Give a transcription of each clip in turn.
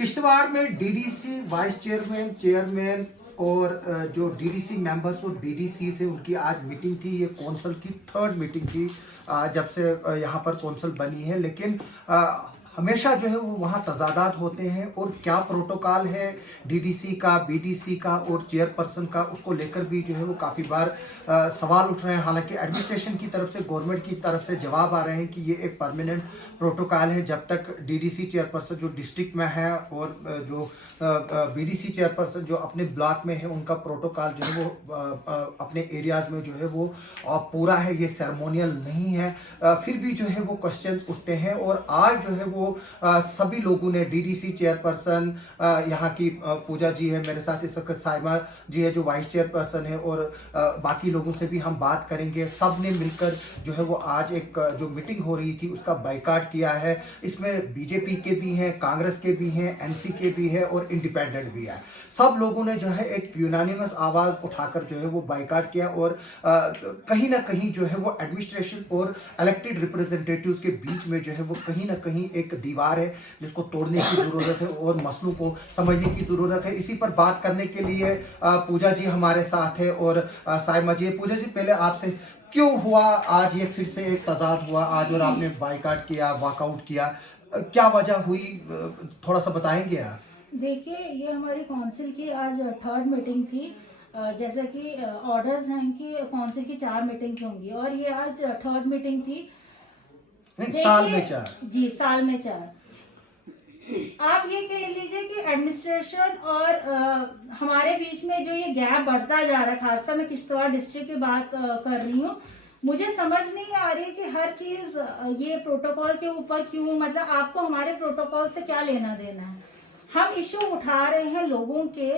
किश्तवाड़ में DDC vice chairman chairman और जो डीडीसी मेंबर्स और बीडीसी से उनकी आज मीटिंग थी। ये कौंसल की थर्ड मीटिंग थी जब से यहाँ पर कौंसल बनी है। लेकिन हमेशा जो है वो वहाँ तजादात होते हैं और क्या प्रोटोकॉल है डीडीसी का, बीडीसी का और चेयरपर्सन का, उसको लेकर भी जो है वो काफ़ी बार सवाल उठ रहे हैं। हालांकि एडमिनिस्ट्रेशन की तरफ से, गवर्नमेंट की तरफ से जवाब आ रहे हैं कि ये एक परमानेंट प्रोटोकॉल है। जब तक डीडीसी चेयरपर्सन जो डिस्ट्रिक्ट में है और जो बीडीसी चेयरपर्सन जो अपने ब्लॉक में है, उनका प्रोटोकॉल जो है वो अपने एरियाज़ में जो है वो पूरा है, ये सेरेमोनियल नहीं है। फिर भी जो है वो क्वेश्चंस उठते हैं। और आज जो है वो सभी लोगों ने, डीडीसी चेयरपर्सन यहाँ की पूजा जी है, मेरे साथ इस वक्त साइमा जी है जो वाइस चेयरपर्सन है, और बाकी लोगों से भी हम बात करेंगे। सब ने मिलकर जो है वो आज एक जो मीटिंग हो रही थी उसका बाइकाट किया है। इसमें बीजेपी के भी हैं, कांग्रेस के भी हैं, एनसी के भी है और इंडिपेंडेंट भी है। सब लोगों ने जो है एक यूनानिमस आवाज़ उठाकर जो है वो बाइकाट किया। और कहीं ना कहीं जो है वो एडमिनिस्ट्रेशन और इलेक्टेड रिप्रेजेंटेटिव्स के बीच में जो है वो कहीं ना कहीं एक दीवार है जिसको तोड़ने की ज़रूरत है और मसलों को समझने की ज़रूरत है। इसी पर बात करने के लिए पूजा जी हमारे साथ है और साइमा जी। पूजा जी, पहले आपसे क्यों हुआ आज ये फिर से एक तजाद हुआ आज और आपने बाइकाट किया, वॉकआउट किया, क्या वजह हुई, थोड़ा सा बताएंगे आप? देखिए, ये हमारी काउंसिल की आज थर्ड मीटिंग थी। जैसा कि ऑर्डर्स हैं कि काउंसिल की 4 मीटिंग्स होंगी और ये आज थर्ड मीटिंग थी। नहीं, साल में 4 जी, साल में 4। आप ये कह लीजिए कि एडमिनिस्ट्रेशन और हमारे बीच में जो ये गैप बढ़ता जा रहा है, खासकर मैं किश्तवाड़ डिस्ट्रिक्ट की बात कर रही हूँ। मुझे समझ नहीं आ रही कि हर चीज ये प्रोटोकॉल के ऊपर क्यों, मतलब आपको हमारे प्रोटोकॉल से क्या लेना देना है। हम इशू उठा रहे हैं लोगों के,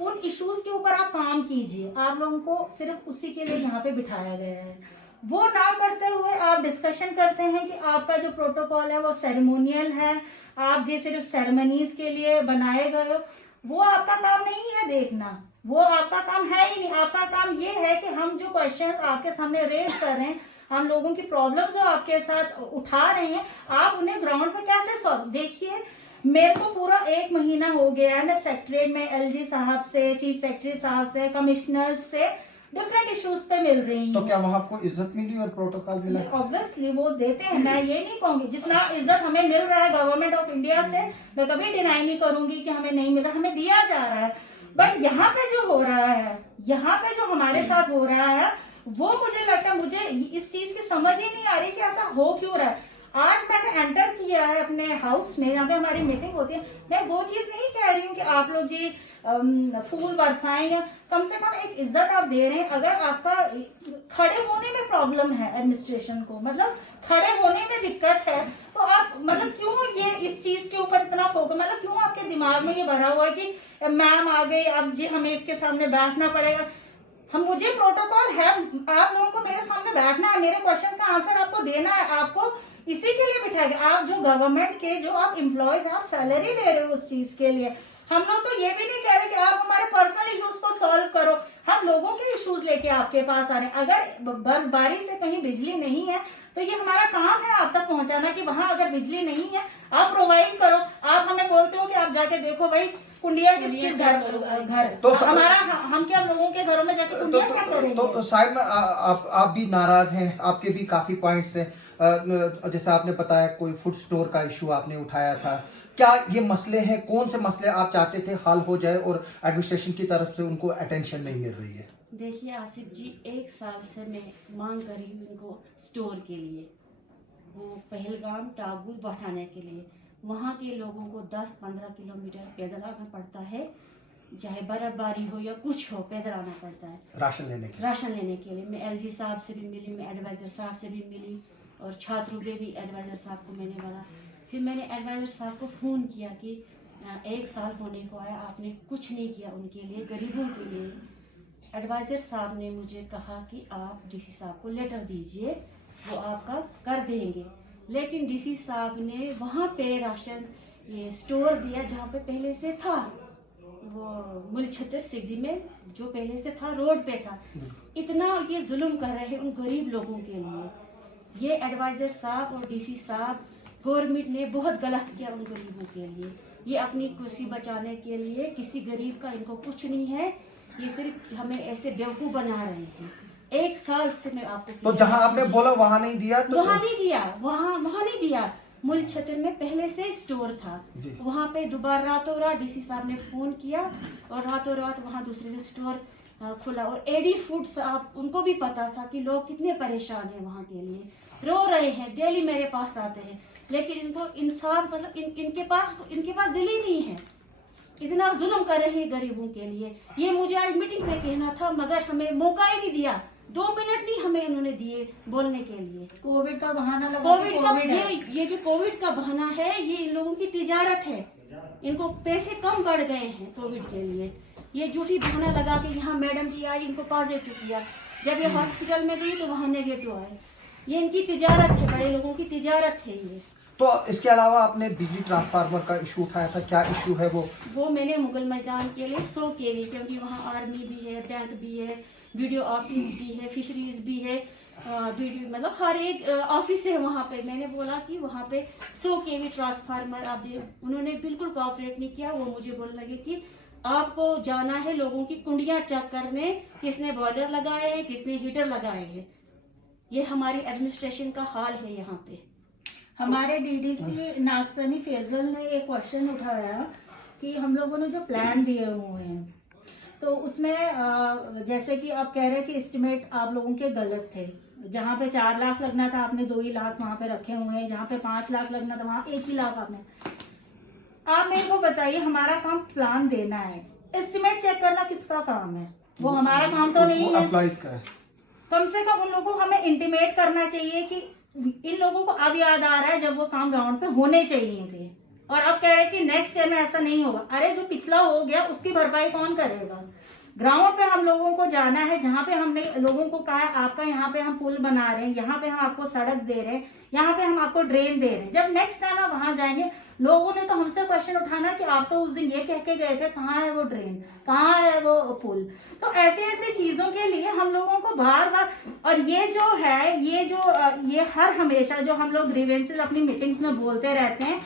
उन इश्यूज के ऊपर आप काम कीजिए। आप लोगों को सिर्फ उसी के लिए यहाँ पे बिठाया गया है। वो ना करते हुए आप डिस्कशन करते हैं कि आपका जो प्रोटोकॉल है वो सेरेमोनियल है, आप जो सिर्फ सेरेमनीज के लिए बनाए गए हो। वो आपका काम नहीं है देखना, वो आपका काम है ही नहीं। आपका काम ये है कि हम जो क्वेश्चंस आपके सामने रेज कर रहे हैं, हम लोगों की प्रॉब्लम्स जो आपके साथ उठा रहे हैं, आप उन्हें ग्राउंड पे कैसे सॉल्व। देखिए, मेरे को पूरा 1 महीना हो गया है, मैं सेक्रेटरीट में एलजी साहब से, चीफ सेक्रेटरी साहब से, कमिश्नर्स से डिफरेंट इश्यूज पे मिल रही हूँ। तो क्या वहाँ आपको इज्जत मिली और प्रोटोकॉल मिला? ऑब्वियसली वो देते हैं, मैं ये नहीं कहूंगी। जितना इज्जत हमें मिल रहा है गवर्नमेंट ऑफ इंडिया से, मैं कभी डिनाई नहीं करूंगी कि हमें नहीं मिल रहा, हमें दिया जा रहा है। बट यहाँ पे जो हो रहा है, यहाँ पे जो हमारे साथ हो रहा है, वो मुझे लगता है, मुझे इस चीज की समझ ही नहीं आ रही कि ऐसा हो क्यों रहा है। आज मैंने एंटर किया है अपने हाउस में, यहाँ पे हमारी मीटिंग होती है। मैं वो चीज नहीं कह रही हूँ कि आप लोग जी फूल बरसाएं, कम से कम एक इज्जत आप दे रहे हैं। अगर आपका खड़े होने में प्रॉब्लम है एडमिनिस्ट्रेशन को, मतलब खड़े होने में दिक्कत है, तो आप मतलब क्यों ये इस चीज के ऊपर इतना फोकस, मतलब क्यों आपके दिमाग में ये भरा हुआ है कि मैम आ गई, अब जी हमें इसके सामने बैठना पड़ेगा। हम, मुझे प्रोटोकॉल है, आप लोगों को मेरे सामने बैठना है, मेरे क्वेश्चन का आंसर आपको देना है, आपको इसी के लिए बिठाएगा। आप जो गवर्नमेंट के जो आप एम्प्लॉयज हैं, आप सैलरी ले रहे हो उस चीज के लिए। हम लोग तो ये भी नहीं कह रहे कि आप हमारे पर्सनल इश्यूज को सॉल्व करो, हम लोगों के इश्यूज लेके आपके पास आ रहे हैं। अगर बर्फबारी से कहीं बिजली नहीं है तो ये हमारा काम है आप तक पहुंचाना कि वहां अगर बिजली नहीं है आप प्रोवाइड करो। आप हमें बोलते हो कि आप जाके देखो भाई कुंडिया किसके घर, तो हमारा, हम क्या लोगों के घरों में जाके कुंडिया क्या करेंगे। तो साहब, आप भी नाराज हैं, आपके भी काफी पॉइंट्स हैं। जैसे आपने बताया कोई फूड स्टोर का इशू आपने उठाया था, क्या ये मसले हैं, कौन से मसले आप चाहते थे हल हो जाए और एडमिनिस्ट्रेशन की तरफ से उनको अटेंशन नहीं मिल रही है? देखिए आसिफ जी, 1 साल से मैं मांग कर रही हूँ उनको स्टोर के लिए, वो पहलगाम टागुर बढ़ाने के लिए। वहाँ के लोगों को 10-15 किलोमीटर पैदल आना पड़ता है, चाहे बर्फबारी हो या कुछ हो, पैदल आना पड़ता है राशन लेने के लिए। मैं एलजी साहब से भी मिली, मैं एडवाइज़र साहब से भी मिली और छात्रों के भी एडवाइज़र साहब को मैंने बोला। फिर मैंने एडवाइज़र साहब को फ़ोन किया कि 1 साल होने को आया, आपने कुछ नहीं किया उनके लिए, गरीबों के लिए। एडवाइज़र साहब ने मुझे कहा कि आप डीसी साहब को लेटर दीजिए, वो आपका कर देंगे। लेकिन डीसी साहब ने वहाँ पे राशन ये स्टोर दिया जहाँ पे पहले से था, वो मुलछतर सिद्धि में जो पहले से था, रोड पे था। इतना ये जुल्म कर रहे हैं उन गरीब लोगों के लिए। ये एडवाइज़र साहब और डीसी साहब, गवर्नमेंट ने बहुत गलत किया उन गरीबों के लिए। ये अपनी कुर्सी बचाने के लिए, किसी गरीब का इनको कुछ नहीं है, ये सिर्फ हमें ऐसे बेवकूफ बना रहे हैं। 1 साल से मैं आपको तो जहां आपने बोला वहां नहीं दिया, तो वहां नहीं दिया, वहां नहीं दिया। मुल्क छतर में पहले से स्टोर था, वहां पे दोबारा रातों रात डीसी साहब ने फोन किया और रातों रात वहां दूसरे स्टोर खुला। और एडी फूड साहब, उनको भी पता था कि लोग कितने परेशान हैं, वहां के लिए रो रहे हैं, डेली मेरे पास आते हैं, लेकिन इनको इंसाफ मतलब इनके पास दिल ही नहीं है, इतना जुल्म कर रहे हैं गरीबों के लिए। ये मुझे आज मीटिंग में कहना था, मगर हमें मौका ही नहीं दिया, 2 मिनट नहीं हमें उन्होंने दिए बोलने के लिए। कोविड का बहाना लगा, कोविड का ये जो कोविड का बहाना है, ये इन लोगों की तिजारत है, इनको पैसे कम बढ़ गए हैं कोविड के लिए। ये झूठी बहाना लगा के यहाँ मैडम जी आई, इनको पॉजिटिव किया, जब ये हॉस्पिटल में गई तो वहाँ नेगेटिव आए। ये इनकी तिजारत है, बड़े लोगों की तिजारत है ये। तो इसके अलावा आपने बिजली ट्रांसफार्मर का इशू उठाया था, क्या इशू है वो मैंने मुगल मैदान के लिए 100 kV, क्योंकि वहाँ आर्मी भी है, बैंक भी है, वीडियो ऑफिस भी है, फिशरीज भी है, वीडियो मतलब हर एक ऑफिस है वहाँ पे। मैंने बोला कि वहाँ पे 100 kV ट्रांसफार्मर आप दे। उन्होंने बिल्कुल कोऑपरेट नहीं किया। वो मुझे बोलने लगे कि आपको जाना है लोगों की कुंडियां चेक करने, किसने बॉयलर लगाए हैं, किसने हीटर लगाए हैं। ये हमारी एडमिनिस्ट्रेशन का हाल है यहाँ पे। हमारे डीडीसी नागसनी फैजल ने एक क्वेश्चन उठाया कि हम लोगों ने जो प्लान दिए हुए हैं, तो उसमें जैसे कि आप कह रहे हैं कि एस्टिमेट आप लोगों के गलत थे। जहाँ पे 4 लाख लगना था आपने 2 ही लाख वहाँ पे रखे हुए हैं, जहाँ पे 5 लाख लगना था वहाँ 1 ही लाख आपने। आप मेरे को बताइए, हमारा काम प्लान देना है, एस्टिमेट चेक करना किसका काम है? वो हमारा काम तो नहीं है। एम्प्लॉइज का है। कम से कम उन लोगों को हमें इंटीमेट करना चाहिए कि इन लोगों को अब याद आ रहा है जब वो काम ग्राउंड पे होने चाहिए थे, और अब कह रहे हैं कि नेक्स्ट ईयर में ऐसा नहीं होगा। अरे जो पिछला हो गया उसकी भरपाई कौन करेगा? ग्राउंड पे हम लोगों को जाना है, जहाँ पे हमने लोगों को कहा है आपका यहाँ पे हम पुल बना रहे हैं, यहाँ पे हम आपको सड़क दे रहे हैं, यहाँ पे हम आपको ड्रेन दे रहे हैं। जब नेक्स्ट टाइम आप वहां जाएंगे, लोगों ने तो हमसे क्वेश्चन उठाना कि आप तो उस दिन ये कह के गए थे, कहाँ है वो ड्रेन, कहाँ है वो पुल? तो ऐसे ऐसे चीजों के लिए हम लोगों को बार बार, और ये जो है ये हर हमेशा जो हम लोग ग्रीवेंसेस अपनी मीटिंग्स में बोलते रहते हैं,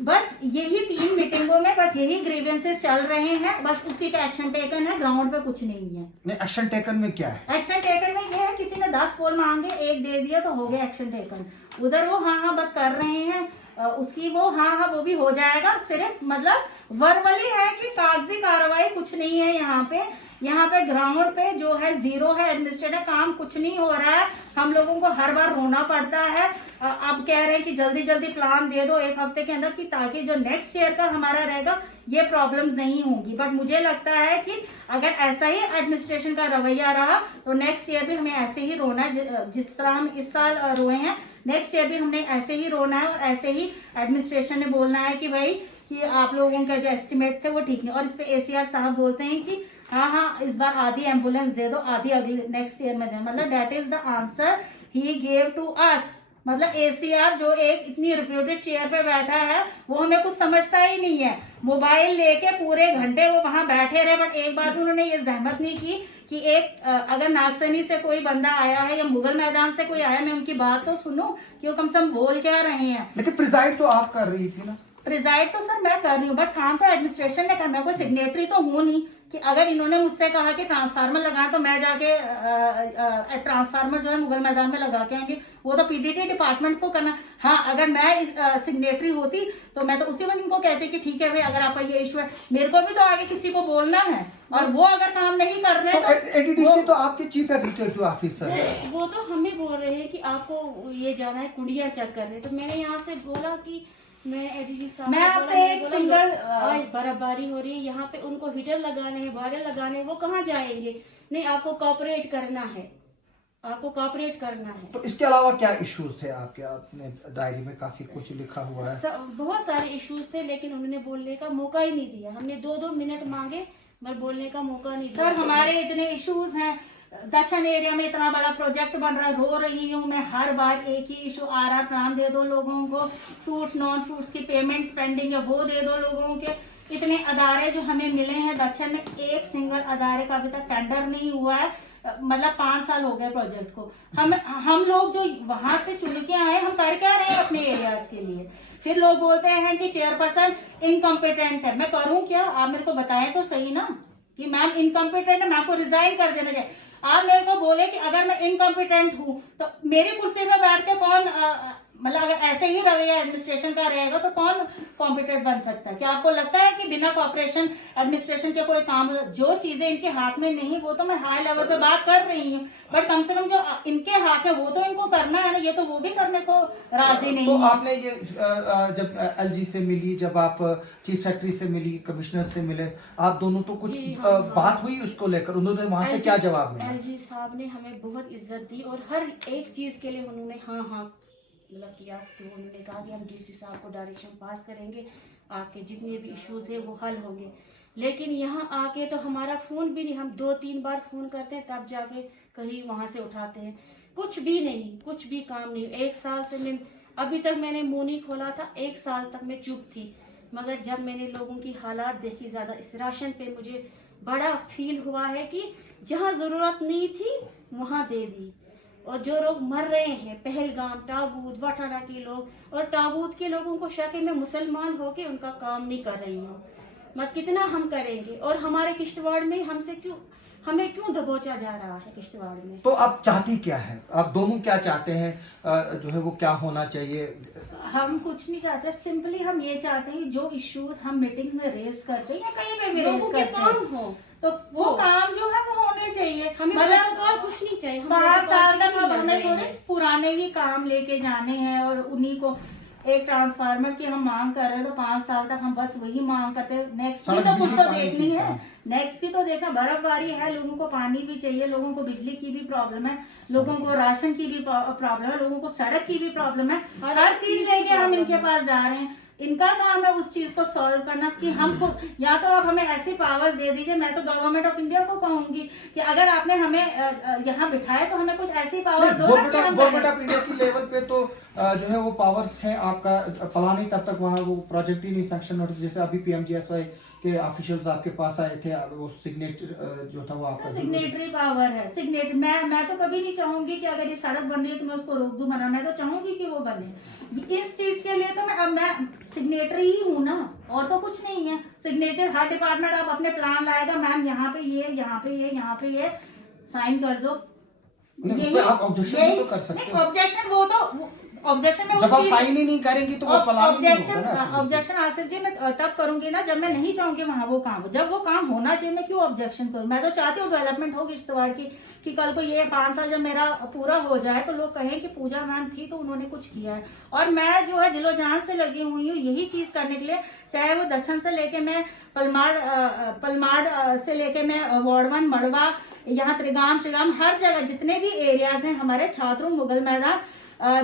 बस यही 3 मीटिंगों में बस यही ग्रीवेंसेस चल रहे हैं, बस उसी का एक्शन टेकन है, ग्राउंड पे कुछ नहीं है। नहीं, एक्शन टेकन में क्या है? एक्शन टेकन में ये है, किसी ने 10 पोल मांगे, 1 दे दिया तो हो गया एक्शन टेकन। उधर वो हाँ बस कर रहे हैं, उसकी वो हाँ वो भी हो जाएगा, सिर्फ मतलब वर्बली है कि कागजी कार्रवाई कुछ नहीं है। यहाँ पे ग्राउंड पे जो है जीरो है, एडमिनिस्ट्रेटिव काम कुछ नहीं हो रहा है। हम लोगों को हर बार रोना पड़ता है। अब कह रहे हैं कि जल्दी जल्दी प्लान दे दो 1 हफ्ते के अंदर, कि ताकि जो नेक्स्ट ईयर का हमारा रहेगा ये प्रॉब्लम्स नहीं होंगी। बट मुझे लगता है कि अगर ऐसा ही एडमिनिस्ट्रेशन का रवैया रहा तो नेक्स्ट ईयर भी हमें ऐसे ही रोना है, जिस तरह हम इस साल रोए हैं, नेक्स्ट ईयर भी हमने ऐसे ही रोना है, और ऐसे ही एडमिनिस्ट्रेशन ने बोलना है कि भाई कि आप लोगों का जो एस्टिमेट थे वो ठीक नहीं। और इस पे एसीआर साहब बोलते हैं कि हाँ इस बार आधी एम्बुलेंस दे दो, आधी अगले नेक्स्ट ईयर में दे। मतलब that is the answer he gave to us. मतलब एसीआर जो एक इतनी रिप्यूटेड चेयर पे बैठा है, वो हमें कुछ समझता ही नहीं है। मोबाइल लेके पूरे घंटे वो वहां बैठे रहे, बट एक बार भी उन्होंने ये जहमत नहीं की कि एक अगर नागसनी से कोई बंदा आया है या मुगल मैदान से कोई आया, मैं उनकी बात तो सुनूं कि वो कम से कम बोल क्या रहे हैं। लेकिन प्रिजाइड तो आप कर रही थी ना? प्रिजाइड तो सर मैं कर रही हूँ, बट काम तो एडमिनिस्ट्रेशन ने करना। कोई सिग्नेटरी तो हूँ नहीं कि अगर इन्होंने मुझसे कहा कि ट्रांसफार्मर लगाएं तो मैं जाके ट्रांसफार्मर जो है मुगल मैदान में लगा के आएंगे। वो तो पीडीटी डिपार्टमेंट को करना। हाँ, अगर मैं सिग्नेटरी होती तो मैं तो उसी वक्त इनको कहती कि ठीक है भाई, अगर आपका ये इशू है, मेरे को भी तो आगे किसी को बोलना है, और वो अगर काम नहीं कर रहे तो एडीडीसी तो आपके चीफ एग्जीक्यूटिव ऑफिसर है। वो तो हमें बोल रहे हैं कि आपको ये जाना है कुंडिया चेक करने। तो मैंने यहाँ से बोला कि मैं एडीजी साहब, मैं आपसे एक सिंगल बर्फबारी हो रही है, यहाँ पे उनको हीटर लगाने हैं, बॉयलर लगाने हैं, वो कहाँ जाएंगे? नहीं, आपको कॉपरेट करना है, आपको कॉपरेट करना है। तो इसके अलावा क्या इश्यूज थे आपके? आपने डायरी में काफी कुछ लिखा हुआ है। बहुत सारे इश्यूज थे, लेकिन उन्होंने बोलने का मौका ही नहीं दिया। हमने 2-2 मिनट मांगे, पर बोलने का मौका नहीं दिया। सर हमारे इतने इश्यूज हैं, दक्षिण एरिया में इतना बड़ा प्रोजेक्ट बन रहा है, रो रही हूँ मैं हर बार एक ही इशू, आरआर प्लान दे दो लोगों को, फ्रूट्स नॉन फ्रूट्स की पेमेंट्स पेंडिंग है वो दे दो लोगों के। इतने अदारे जो हमें मिले हैं दक्षिण में, एक सिंगल अदारे का अभी तक टेंडर नहीं हुआ है। मतलब 5 साल हो गए प्रोजेक्ट को। हम लोग जो वहां से चुन के आए, हम कर क्या रहे हैं अपने एरियाज के लिए। फिर लोग बोलते हैं कि चेयरपर्सन इनकम्पिटेंट है। मैं करूं क्या? आप मेरे को बताएं तो सही ना कि मैम इनकम्पिटेंट है, मैं आपको रिजाइन कर देना चाहिए। आप मेरे को बोले कि अगर मैं इनकम्पिटेंट हूं तो मेरी कुर्सी पे बैठ के कौन मतलब अगर ऐसे ही रवैया एडमिनिस्ट्रेशन का रहेगा तो कौन कॉम्पिटेंट बन सकता है? क्या आपको लगता है कि बिना कॉर्पोरेशन एडमिनिस्ट्रेशन के कोई काम, जो चीजें इनके हाथ में नहीं, वो तो मैं हाई लेवल पे बात कर रही हूँ, बट कम से कम जो इनके हाथ में वो तो इनको करना है ना, ये तो वो भी करने को राजी नहीं तो है। आपने ये जब एलजी से मिली, जब आप चीफ सेक्रेटरी से मिली, कमिश्नर से मिले, आप दोनों तो कुछ बात हुई उसको लेकर, उन्होंने वहां से क्या जवाब मिला? एलजी साहब ने हमें बहुत इज्जत दी और हर एक चीज के लिए उन्होंने हाँ मतलब किया। तो उन्होंने कहा कि हम डीसी साहब को डायरेक्शन पास करेंगे, आपके जितने भी इश्यूज है वो हल होंगे। लेकिन यहाँ आके तो हमारा फोन भी नहीं, हम 2-3 बार फोन करते हैं तब जाके कहीं वहां से उठाते हैं। कुछ भी नहीं, कुछ भी काम नहीं। 1 साल से मैं अभी तक मैंने मुंह नहीं खोला था, 1 साल तक मैं चुप थी। मगर जब मैंने लोगों की हालात देखी, ज्यादा इस राशन पे मुझे बड़ा फील हुआ है कि जहाँ जरूरत नहीं थी वहां दे दी। और जो लोग मर रहे हैं, पहलगाम, टाबूत, वठाना के लोग, और टाबूत के लोगों को शक है मैं मुसलमान होके उनका काम नहीं कर रही हूँ। मत कितना हम करेंगे? और हमारे किश्तवाड़ में हमें क्यों दबोचा जा रहा है किश्तवाड़ में? तो आप चाहती क्या है? आप दोनों क्या चाहते हैं? जो है वो क्या होना चाहिए? हम कुछ नहीं चाहते, सिंपली हम ये चाहते हैं जो इश्यूज हम मीटिंग में रेज करते हैं या कहीं पे भी रेज करते हैं, काम हो तो वो काम जो है वो होने चाहिए। हमें मतलब कुछ नहीं चाहिए। 5 साल तक अब हमें थोड़े पुराने ही काम लेके जाने हैं और उन्हीं को एक ट्रांसफार्मर की हम मांग कर रहे हैं, तो 5 साल तक हम बस वही मांग करते हैं। नेक्स्ट भी तो कुछ तो देखनी है, नेक्स्ट भी तो देखना। बर्फबारी है, लोगों को पानी भी चाहिए, लोगों को बिजली की भी प्रॉब्लम है, लोगों को राशन की भी प्रॉब्लम है, लोगों को सड़क की भी प्रॉब्लम है। हर चीज लेके हम इनके पास जा रहे हैं। इनका काम है उस चीज को सॉल्व करना कि हम खुद, या तो आप हमें ऐसी पावर्स दे दीजिए। मैं तो गवर्नमेंट ऑफ इंडिया को कहूंगी कि अगर आपने हमें यहाँ बिठाया तो हमें कुछ ऐसी पावर दो। गवर्नमेंट ऑफ इंडिया की लेवल पे तो जो है वो पावर्स है आपका पलानी, तब तक वहाँ वो प्रोजेक्ट ही नहीं सैंक्शन होता। जैसे अभी पीएमजीएसवाई के ऑफिशियल्स आपके पास आए थे, वो सिग्नेचर जो था वो आपका सिग्नेटरी पावर है। सिग्नेटरी मैं तो कभी नहीं चाहूंगी कि अगर ये सड़क बन रही है तो मैं उसको रोक दूं बना। मैं तो चाहूंगी कि वो बने। इस चीज के लिए तो मैं सिग्नेटरी ही हूँ ना, और तो कुछ नहीं है। सिग्नेचर हर डिपार्टमेंट आप अपने प्लान लाएगा, मैम यहाँ पे ये, यहाँ पे ये, यहाँ पे ये, साइन कर दो। आप ऑब्जेक्शन तो कर सकते हो। ऑब्जेक्शन वो तो ऑब्जेक्शन में जब आप साइन ही नहीं करेंगे तो वो ऑब्जेक्शन आसिफ जी मैं तब करूंगी ना जब मैं नहीं चाहूंगी वहाँ वो काम, जब वो काम होना चाहिए मैं क्यों ऑब्जेक्शन करूँ? मैं तो चाहती हूँ डेवलपमेंट हो किश्तवाड़ की, कि कल को ये 5 साल जब मेरा पूरा हो जाए तो लोग कहें कि पूजा मैम थी तो उन्होंने कुछ किया है। और मैं जो है दिलो जान से लगी हुई हूँ यही चीज करने के लिए, चाहे वो दक्षिण से लेके मैं पलमाड़ से लेके मैं वार्ड 1 मड़वा, यहाँ त्रिगाम श्रीगाम, हर जगह जितने भी एरियाज हैं हमारे, छात्रों, मुगल मैदान,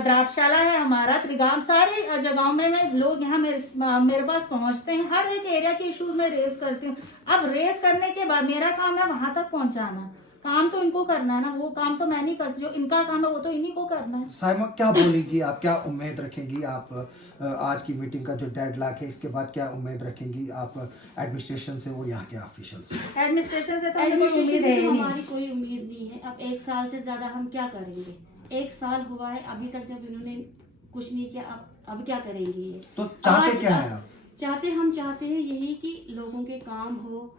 द्राक्षाला है हमारा, त्रिगाम, सारी जगहों में लोग यहाँ मेरे पास पहुंचते हैं। हर एक एरिया के इश्यूज में रेस करती हूँ। अब रेस करने के बाद मेरा काम है वहां तक पहुंचाना। काम तो इनको करना है ना, वो काम तो मैं नहीं करती। जो इनका काम है वो तो इन्हीं को करना है। साइमा क्या बोलेगी आप? क्या उम्मीद रखेंगी आप आज की मीटिंग का जो डेडलॉक है इसके बाद क्या उम्मीद रखेंगी आप एडमिनिस्ट्रेशन से और यहाँ के ऑफिशियल से? एडमिनिस्ट्रेशन से तो हमारी कोई उम्मीद नहीं है। अब 1 साल से ज्यादा हम क्या करेंगे? 1 साल हुआ है अभी तक जब इन्होंने कुछ नहीं किया, अब क्या करेंगे ये? तो चाहते क्या है आप? हम चाहते हैं यही कि लोगों के काम हो,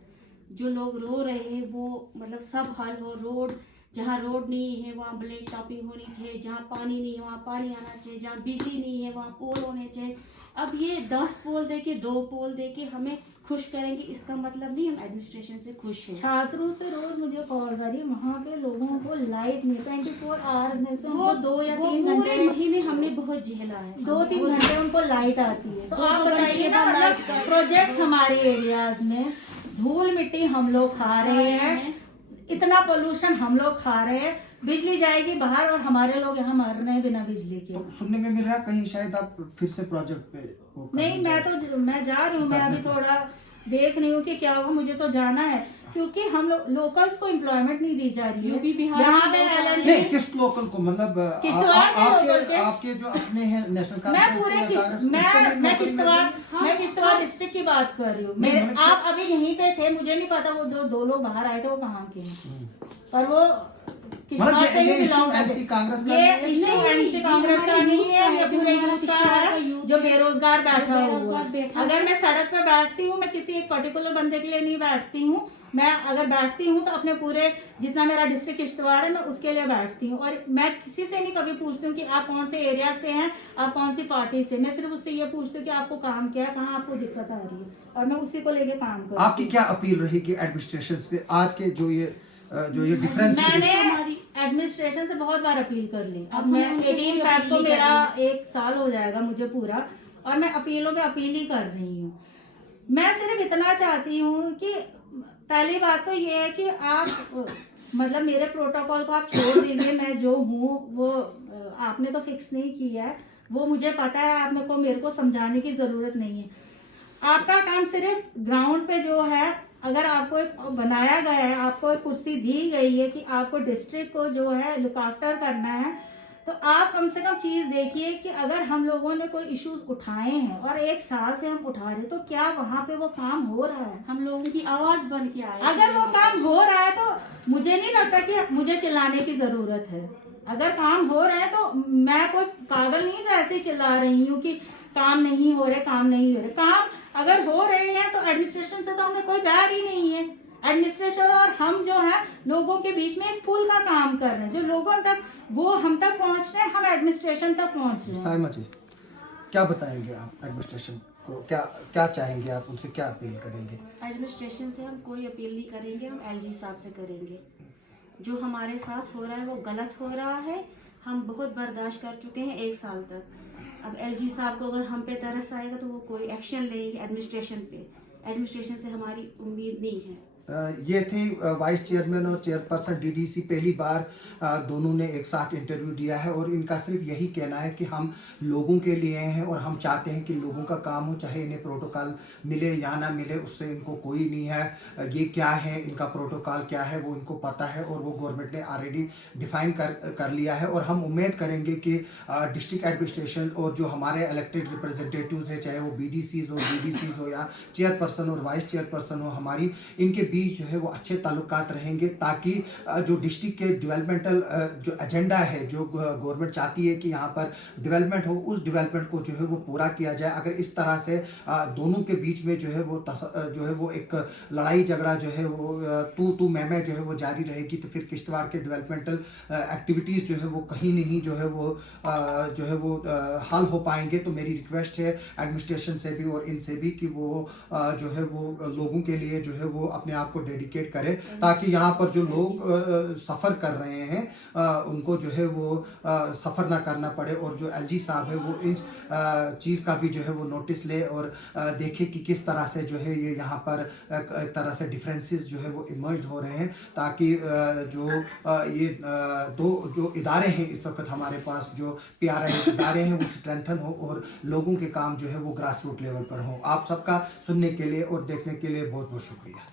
जो लोग रो रहे हैं वो मतलब सब हल हो। रोड, जहाँ रोड नहीं है वहाँ ब्लैक टॉपिंग होनी चाहिए, जहाँ पानी नहीं है वहाँ पानी आना चाहिए, जहाँ बिजली नहीं है वहाँ पोल होने चाहिए। अब ये 10 पोल देके 2 पोल देके हमें खुश करेंगे, इसका मतलब नहीं हम एडमिनिस्ट्रेशन से खुश हैं। छात्रों से रोज मुझे कॉल आ रही है, वहाँ पे लोगों को लाइट नहीं, 24 आवर्स में से उनको 2 या 3 पूरे महीने हमने बहुत झेला है। 2-3 घंटे उनको लाइट आती है। तो आप बताइए ना, मतलब प्रोजेक्ट हमारे एरियाज में धूल मिट्टी हम लोग खा रहे हैं, इतना पोल्यूशन हम लोग खा रहे हैं, बिजली जाएगी बाहर और हमारे लोग यहाँ मर रहे हैं बिना बिजली के। तो सुनने में मिल रहा है कहीं शायद आप फिर से प्रोजेक्ट पे नहीं, मैं जा रही हूँ। मैं अभी थोड़ा देख रही हूँ कि क्या हुआ, मुझे तो जाना है क्योंकि हम लोकल्स को एम्प्लॉयमेंट नहीं दी जा रही है। यूपी बिहार यहाँ से पे लोग आ रहे LLB नहीं, किस लोकल को, मतलब किश्तवाड़ के लोकल के। आपके जो अपने हैं नेशनल मैं कांग्रेस पूरे या कांग्रेस, उसको मैं नौकरी मिल किश्तवाड़ रही है? मैं किश्तवाड़ डिस्ट्रिक्ट की बात कर रही हूँ। नहीं, मेरे मतलब आप अभी यहीं पे थे, मुझे नहीं पता वो जो दो लोग बाहर आए थे वो कहाँ के हैं, पर वो किश्तवाड़ मतलब से ये ही इशू belong करते। एमसी कांग्रेस का ये नहीं है? इशू नहीं, एमसी ये कांग्रेस का हमारे नहीं youth है, का ये है, जो पूरे हमारा यूथ का किश्तवाड़ का है youth जो है, बेरोजगार बैठा हुआ बेरोजगार है। बैठा अगर है। मैं सड़क पे बैठती हूँ, मैं किसी एक पर्टिकुलर बंदे के लिए नहीं बैठती हूँ, मैं अगर बैठती हूँ तो अपने पूरे जितना मेरा डिस्ट्रिक्ट किश्तवाड़ है मैं उसके लिए बैठती हूँ। और मैं किसी से नहीं कभी पूछती हूँ कि आप कौन से एरिया से हैं, आप कौन सी पार्टी से। मैं सिर्फ उससे ये पूछती हूँ कि आपको काम क्या है, कहाँ आपको दिक्कत आ रही है, और मैं उसी को लेके काम करती हूँ। आपकी क्या अपील रहेगी एडमिनिस्ट्रेशन से आज के जो ये डिफरेंस मैंने हमारी- एडमिनिस्ट्रेशन से बहुत बार अपील कर ली। अब हमने मैं उनसे 18 कोई फैब अपील को नहीं मेरा कर 1 साल हो जाएगा मुझे पूरा, और मैं अपीलों पे अपील ही कर रही हूँ। मैं सिर्फ इतना चाहती हूँ कि पहली बात तो ये है कि आप मतलब मेरे प्रोटोकॉल को आप छोड़ दीजिए। मैं जो हूँ वो आपने तो फिक्स नहीं किया है, वो मुझे पता है, आप मेरे को समझाने की जरूरत नहीं है। आपका काम सिर्फ ग्राउंड पे जो है, अगर आपको एक बनाया गया है, आपको एक कुर्सी दी गई है कि आपको डिस्ट्रिक्ट को जो है लुक आफ्टर करना है, तो आप कम से कम चीज देखिए कि अगर हम लोगों ने कोई इश्यूज उठाए हैं और 1 साल से हम उठा रहे, तो क्या वहाँ पे वो काम हो रहा है? हम लोगों की आवाज बन के आए। अगर वो काम हो रहा है तो मुझे नहीं लगता कि मुझे चिल्लाने की जरूरत है। अगर काम हो रहा है तो मैं कोई पागल नहीं जो ऐसे ही चिल्ला रही हूँ कि काम नहीं हो रहे, काम नहीं हो रहे। काम अगर हो रहे हैं तो एडमिनिस्ट्रेशन से तो हमें कोई बैर ही नहीं है। एडमिनिस्ट्रेशन और हम जो है लोगों के बीच में एक पुल का काम कर रहे हैं, जो लोगों तक वो हम तक पहुंच रहे हैं, हम एडमिनिस्ट्रेशन तक पहुंच रहे हैं। साइमा जी, क्या बताएंगे आप एडमिनिस्ट्रेशन को, क्या चाहेंगे आप उनसे, क्या अपील करेंगे? एडमिनिस्ट्रेशन से हम कोई अपील नहीं करेंगे, हम LG साहब से करेंगे। जो हमारे साथ हो रहा है वो गलत हो रहा है। हम बहुत बर्दाश्त कर चुके हैं 1 साल तक। अब LG साहब को अगर हम पे तरस आएगा तो वो कोई एक्शन लेंगे एडमिनिस्ट्रेशन पे। एडमिनिस्ट्रेशन से हमारी उम्मीद नहीं है। ये थे वाइस चेयरमैन और चेयरपर्सन DDC। पहली बार दोनों ने एक साथ इंटरव्यू दिया है और इनका सिर्फ यही कहना है कि हम लोगों के लिए हैं और हम चाहते हैं कि लोगों का काम हो, चाहे इन्हें प्रोटोकॉल मिले या ना मिले, उससे इनको कोई नहीं है। ये क्या है, इनका प्रोटोकॉल क्या है वो इनको पता है और वो गवर्नमेंट ने ऑलरेडी डिफाइन कर लिया है। और हम उम्मीद करेंगे कि डिस्ट्रिक्ट एडमिनिस्ट्रेशन और जो हमारे इलेक्टेड रिप्रेजेंटेटिव्स हैं, चाहे वो BDCs हो, DDCs हो या चेयरपर्सन और वाइस चेयरपर्सन हो, हमारी इनके जो है वो अच्छे ताल्लुकात रहेंगे, ताकि जो डिस्ट्रिक्ट के डेवलपमेंटल जो एजेंडा है, जो गवर्नमेंट चाहती है कि यहाँ पर डेवलपमेंट हो, उस डेवलपमेंट को जो है वो पूरा किया जाए। अगर इस तरह से दोनों के बीच में जो है वो एक लड़ाई झगड़ा जो है वो तू मैं जो है वो जारी रहेगी, तो फिर किश्तवाड़ के डेवलपमेंटल एक्टिविटीज़ जो है वो कहीं नहीं जो है वो हल हो पाएंगे। तो मेरी रिक्वेस्ट है एडमिनिस्ट्रेशन से भी और इनसे भी कि वो जो है वो लोगों के लिए जो है वो अपने आप को डेडिकेट करें, ताकि यहाँ पर जो लोग सफ़र कर रहे हैं उनको जो है वो सफ़र ना करना पड़े। और जो LG साहब है वो इस चीज़ का भी जो है वो नोटिस ले और देखे कि किस तरह से जो है ये यहाँ पर एक तरह से डिफरेंसेस जो है वो इमर्ज हो रहे हैं, ताकि जो ये दो जो इदारे हैं इस वक्त हमारे पास, जो PRI इदारे हैं, वो स्ट्रेंथन हो और लोगों के काम जो है वो ग्रास रूट लेवल पर हो। आप सबका सुनने के लिए और देखने के लिए बहुत बहुत शुक्रिया।